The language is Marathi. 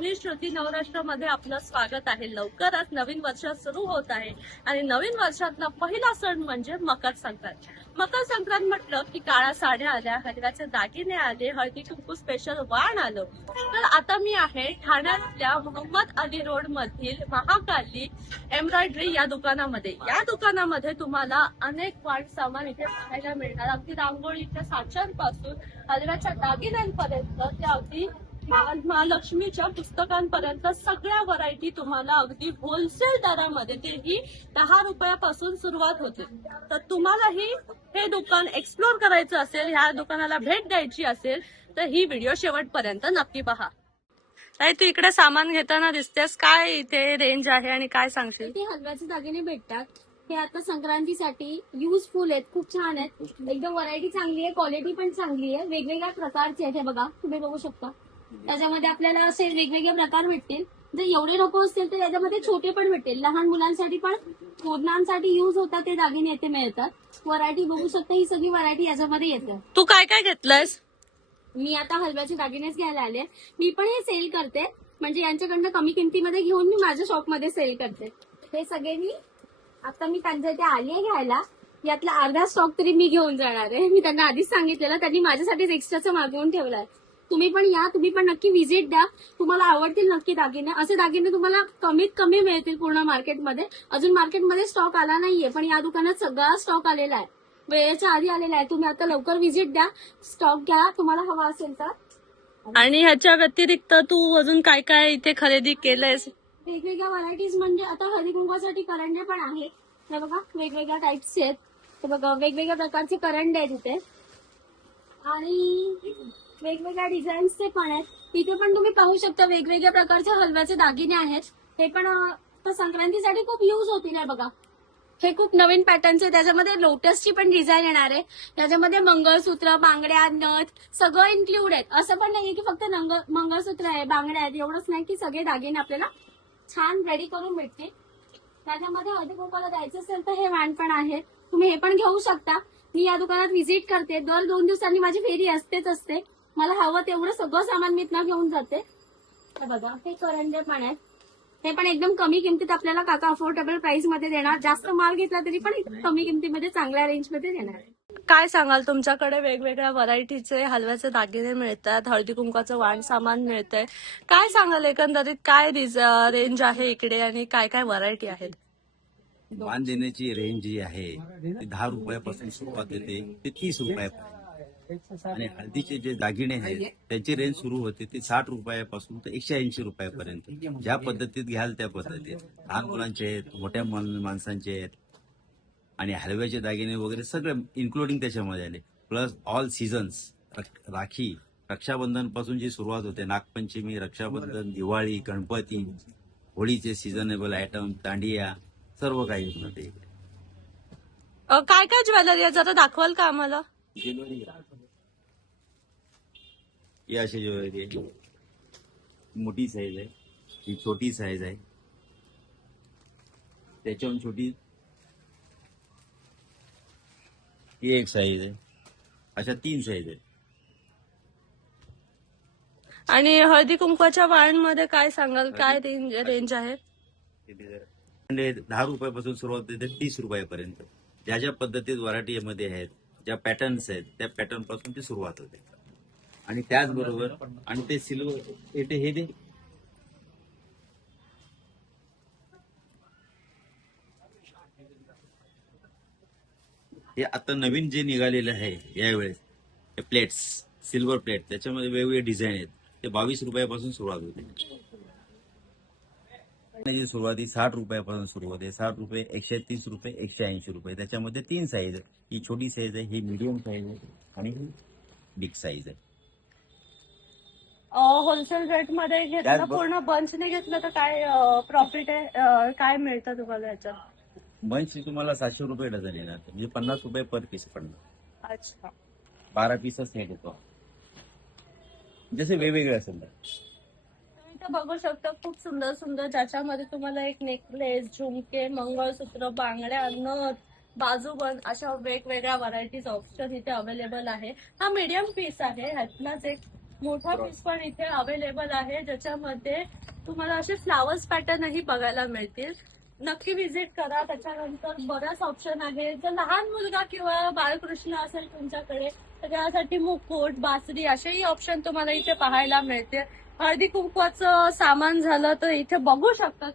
मी श्रुती नवराष्ट्रामध्ये आपलं स्वागत आहे। लवकरच नवीन वर्ष सुरू होत आहे आणि नवीन वर्षातला पहिला सण म्हणजे मकर संक्रांत। मकर संक्रांत म्हटलं की काळा साड्या आल्या, हलव्याचे दागिने आले, हळदी कुंकू स्पेशल वाण आलं। तर आता मी आहे ठाण्यातल्या मोहम्मद अली रोड मधील महाकाली एम्ब्रॉयडरी या दुकानामध्ये। या दुकानामध्ये तुम्हाला अनेक वाण सामान इथे पाहायला मिळणार। अगदी रांगोळीच्या साच्यांपासून हलव्याच्या दागिन्यांपर्यंत ते अगदी महालक्ष्मीच्या पुस्तकांपर्यंत सगळ्या व्हरायटी तुम्हाला अगदी होलसेल दरामध्ये, तेही 10 रुपयापासून सुरुवात होते। तर तुम्हालाही हे दुकान एक्सप्लोर करायचं असेल, ह्या दुकानाला भेट द्यायची असेल तर ही व्हिडिओ शेवटपर्यंत नक्की पहा। ताई, तू इकडे सामान घेताना दिसतेस, काय इथे रेंज आहे आणि काय सांगशील? इथे हलव्याचे दागिने भेटतात। हे आता संक्रांतीसाठी युजफुल आहेत, खूप छान आहेत, एकदम व्हरायटी चांगली आहे, क्वालिटी पण चांगली आहे, वेगवेगळ्या प्रकारचे आहेत। हे बघा, तुम्ही बघू शकता, त्याच्यामध्ये आपल्याला असे वेगवेगळे प्रकार भेटतील। जर एवढे नको असतील तर याच्यामध्ये छोटे पण भेटतील, लहान मुलांसाठी पण मुलांसाठी युज होतात ते दागिने येथे मिळतात। व्हरायटी बघू शकता, ही सगळी व्हरायटी याच्यामध्ये येते। तू काय काय घेतलंयस? मी आता हलव्याचे दागिनेच घ्यायला आले। मी पण हे सेल करते, म्हणजे यांच्याकडनं कमी किमतीमध्ये घेऊन मी माझ्या शॉपमध्ये सेल करते। हे सगळे मी त्यांच्या इथे आली आहे घ्यायला, यातला अर्धा स्टॉक तरी मी घेऊन जाणार आहे। मी त्यांना आधीच सांगितलेलं, त्यांनी माझ्यासाठीच एक्स्ट्राचं मागवून ठेवलाय। तुम्ही पण या, तुम्ही पण नक्की व्हिजिट द्या, तुम्हाला आवडतील नक्की दागिने। असे दागिने तुम्हाला कमीत कमी मिळतील पूर्ण मार्केटमध्ये। अजून मार्केटमध्ये स्टॉक आला नाहीये, पण या दुकानात सगळा स्टॉक आलेला आहे, वेळेच्या आधी आलेला आहे। तुम्ही आता लवकर व्हिजिट द्या, स्टॉक घ्या तुम्हाला हवा असेल तर। आणि ह्याच्या व्यतिरिक्त तू अजून काय काय इथे खरेदी केलंयस? वेगवेगळ्या व्हरायटीज म्हणजे आता हळदी कुंकवासाठी करंडे पण आहेत। हे बघा, वेगवेगळ्या टाईप्सचे आहेत। हे बघा, वेगवेगळ्या प्रकारचे करंडे आहेत इथे, आणि वेगवेगळ्या डिझाईन्सचे पण आहेत। इथे पण तुम्ही पाहू शकता वेगवेगळ्या प्रकारचे हलव्याचे दागिने आहेत। हे पण आता संक्रांतीसाठी खूप युज होतील। हे बघा, हे खूप नवीन पॅटर्नचे, त्याच्यामध्ये लोटसची पण डिझाईन येणार आहे। त्याच्यामध्ये मंगळसूत्र, बांगड्या, नथ सगळं इन्क्लूड आहेत। असं पण नाहीये की फक्त मंगळसूत्र आहे, बांगड्या आहेत, एवढंच नाही की सगळे दागिने आपल्याला छान रेडी करून भेटतील। त्याच्यामध्ये हळदी कुंकवाला द्यायचं असेल तर हे वाण पण आहे, तुम्ही हे पण घेऊ शकता। मी या दुकानात व्हिजिट करते, दर 2 दिवसांनी माझी फेरी असतेच असते। मला हवं तेवढं सगळं सामान मी इथनं घेऊन जाते। हे बघा, हे करंडे पण आहेत, हे पण एकदम कमी किमतीत आपल्याला काका अफोर्डेबल प्राइस मध्ये देणार। जास्त माल घेतला तरी पण कमी किमतीमध्ये चांगल्या रेंज मध्ये देणार आहे। काय सांगाल, तुमच्याकडे वेगवेगळ्या व्हरायटीचे हलव्याचे दागिने मिळतात, हळदी कुंकाचं वाण सामान मिळतंय, काय सांगाल एकंदरीत काय रेंज आहे इकडे आणि काय काय व्हरायटी आहेत? वाण देण्याची रेंज जी आहे ती 10 रुपयापासून सुरुवात होते ते 30 रुपयापर्यंत, आणि हळदीचे जे दागिने आहेत त्याची रेंज सुरू होते ते 60 रुपयापासून तर 180 रुपयापर्यंत। ज्या पद्धतीत घ्याल त्या पद्धतीत, लहान मुलांचे आहेत, मोठ्या माणसांचे आहेत, आणि हलव्याचे दागिने वगैरे सगळे इन्क्लुडिंग त्याच्यामध्ये आले। Plus all seasons, Rakhi, Raksha Bandhan पासून जी सुरुवात होते, नागपंचमी, रक्षाबंधन, दिवाळी, गणपती, होळीचे सिझनेबल आयटम, दांडिया, सर्व काही होते इकडे। काय काय ज्वेलरी आहे, जरा दाखवाल का आम्हाला? ज्वेलरी ही अशी ज्वेलरी आहे, मोठी साईज आहे, ही छोटी साईज आहे, त्याच्याहून छोटी ही एक साईज आहे, अशा 3 साईज आहेत। आणि हळदी कुंकवाच्या वाण मध्ये काय सांगाल, काय रेंज आहे? 10 रुपयापासून सुरुवात होते 30 रुपयापर्यंत। ज्या ज्या पद्धतीत व्हरायटीमध्ये आहेत, ज्या पॅटर्न्स आहेत, त्या पॅटर्न पासून ती सुरुवात होते। आणि त्याचबरोबर आणि ते सिल्वर येते, हे दे, हे आता नवीन जे निघालेलं आहे यावेळेस, हे प्लेट्स, सिल्वर प्लेट, त्याच्यामध्ये वेगवेगळे डिझाईन आहेत, ते 22 रुपयापासून सुरुवात होते। सुरुवाती 60 रुपयापासून सुरू होते, 60 रुपये, 130 रुपये, 180 रुपये। त्याच्यामध्ये 3 साईज आहे, ही छोटी साईज आहे, ही मीडियम साईज आहे, आणि ही बिग साईज आहे। होलसेल रेट मध्ये घेतलं, पूर्ण बंचने घेतलं तर काय प्रॉफिट आहे, काय मिळतं तुम्हाला याच्यात? बंच तुम्हाला 700 रुपये डझन येणार, म्हणजे 50 रुपये पर पीस पडणार। अच्छा, 12 पीसचा सेट येतो, जसे वेगवेगळे असेल तर। तुम्ही तर बघू शकता, खूप सुंदर सुंदर, ज्याच्यामध्ये तुम्हाला एक नेकलेस, झुमके, मंगळसूत्र, बांगड्या, नथ, बाजूबंद अशा वेगवेगळ्या व्हरायटीज ऑप्शन इथे अवेलेबल आहे। हा मीडियम पीस आहे, ह्यातलाच एक मोठा पीस पण इथे अवेलेबल आहे, ज्याच्यामध्ये तुम्हाला असे फ्लावर्स पॅटर्नही बघायला मिळतील. नक्की व्हिजिट करा. त्याच्यानंतर बराच ऑप्शन आहे. जर लहान मुलगा किंवा बाळकृष्ण असेल तुमच्याकडे तर त्यासाठी मुकुट, बासरी असेही ऑप्शन तुम्हाला इथे पाहायला मिळते. हळदी कुंकवाचं सामान झालं तर इथे बघू शकता